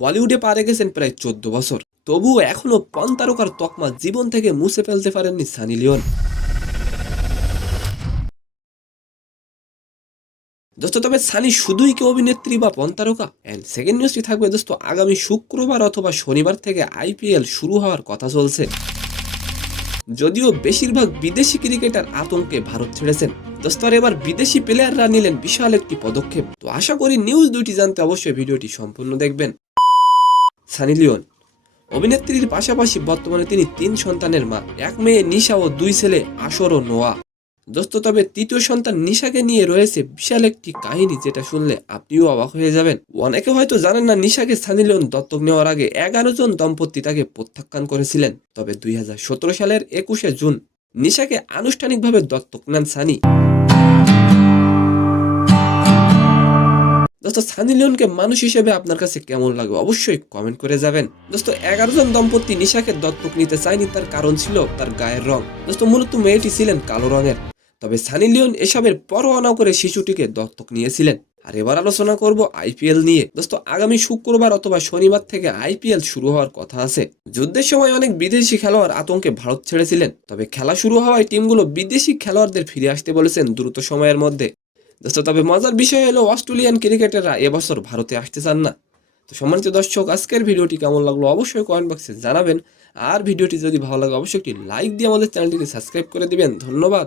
বলিউডে পা রেখেছেন প্রায় 14 বছর, তবুও এখনো পন তারকার তকমা জীবন থেকে মুছে ফেলতে পারেননি সানি লিওন। দোস্ত তবে সানি শুধুই কি অভিনেত্রী বা পন তারকা? এন্ড সেকেন্ড নিউজটি থাকবে দোস্ত, আগামী শুক্রবার অথবা শনিবার থেকে আইপিএল শুরু হওয়ার কথা চলছে। যদিও বেশিরভাগ বিদেশি ক্রিকেটার আতঙ্কে ভারত ছেড়েছেন, দোস্ত আর এবার বিদেশি প্লেয়াররা নিলেন বিশাল একটি পদক্ষেপ। তো আশা করি নিউজ দুইটি জানতে অবশ্যই ভিডিওটি সম্পূর্ণ দেখবেন। সানি লিওন অভিনেত্রীর পাশাপাশি বর্তমানে তিনি 3 সন্তানের মা, 1 মেয়ে নিশা ও 2 ছেলে আসর ও নোয়া। দোস্ত তবে তৃতীয় সন্তান নিশাকে নিয়ে রয়েছে বিশাল একটি কাহিনী, যেটা শুনলে আপনিও অবাক হয়ে যাবেন। অনেকে হয়তো জানেন না, নিশাকে সানি লিওন দত্তক নেওয়ার আগে 11 জন দম্পতি তাকে প্রত্যাখ্যান করেছিলেন। তবে 2017 সালের 21শে জুন নিশাকে আনুষ্ঠানিকভাবে দত্তক নেন সানি। দোস্ত সানি লিওনকে মানুষ হিসেবে আপনার কাছে কেমন লাগে অবশ্যই কমেন্ট করে যাবেন। দোস্ত 11 জন দম্পতি নিশাকে দত্তক নিতে চায়নি, তার কারণ ছিল তার গায়ের রং। দোস্ত মূলত মেয়েটি ছিলেন কালো রঙের। তবে সানি লিওন এসবের পরোয়া না করে শিশুটিকে দত্তক নিয়েছিলেন। আর এবার আলোচনা করব আইপিএল নিয়ে। দোস্ত আগামী শুক্রবার অথবা শনিবার থেকে আইপিএল শুরু হওয়ার কথা আছে। যুদ্ধের সময় অনেক বিদেশি খেলোয়াড় আতঙ্কে ভারত ছেড়েছিলেন, তবে খেলা শুরু হওয়ায় টিমগুলো বিদেশি খেলোয়াড়দের ফিরে আসতে বলেছেন দ্রুত সময়ের মধ্যে। দোস্ত তবে মজার বিষয় হলো অস্ট্রেলিয়ান ক্রিকেটাররা এবছর ভারতে আসতে চান না। তো সম্মানিত দর্শক, আজকের ভিডিওটি কেমন লাগলো অবশ্যই কমেন্ট বক্সে জানাবেন। আর ভিডিওটি যদি ভালো লাগে অবশ্যই একটি লাইক দিয়ে আমাদের চ্যানেলটিকে সাবস্ক্রাইব করে দিবেন। ধন্যবাদ।